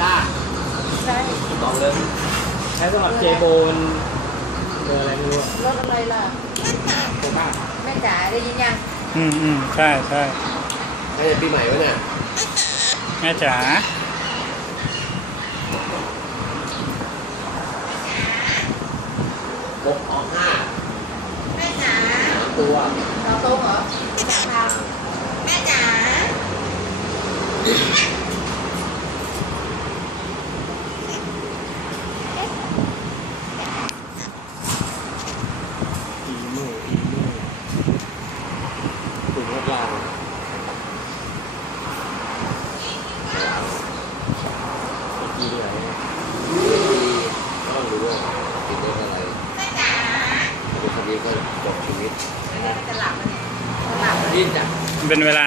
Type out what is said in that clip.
จ้าใช่ลองเลยใช้สำหรับเจโบนเบอร์อะไรไม่รู้ะรถอะไรล่ะผมมากแม่จ๋าได้ยินยังอืมอืมใช่ใช่น่าจปีใหม่วะเนี่ยแม่จ๋าหกออกห้า ตัวเราโตเหรอสามทางแม่จ๋า อีโม่อีโม่ถึงรถรางดีด้วยต้องรู้ว่าติดรถอะไร แม่จ๋า เป็ นคดีก็จบชีวิต อันนี้มันจะหลับมันจะหลับ ดิ้นอะ มันเป็นเวลา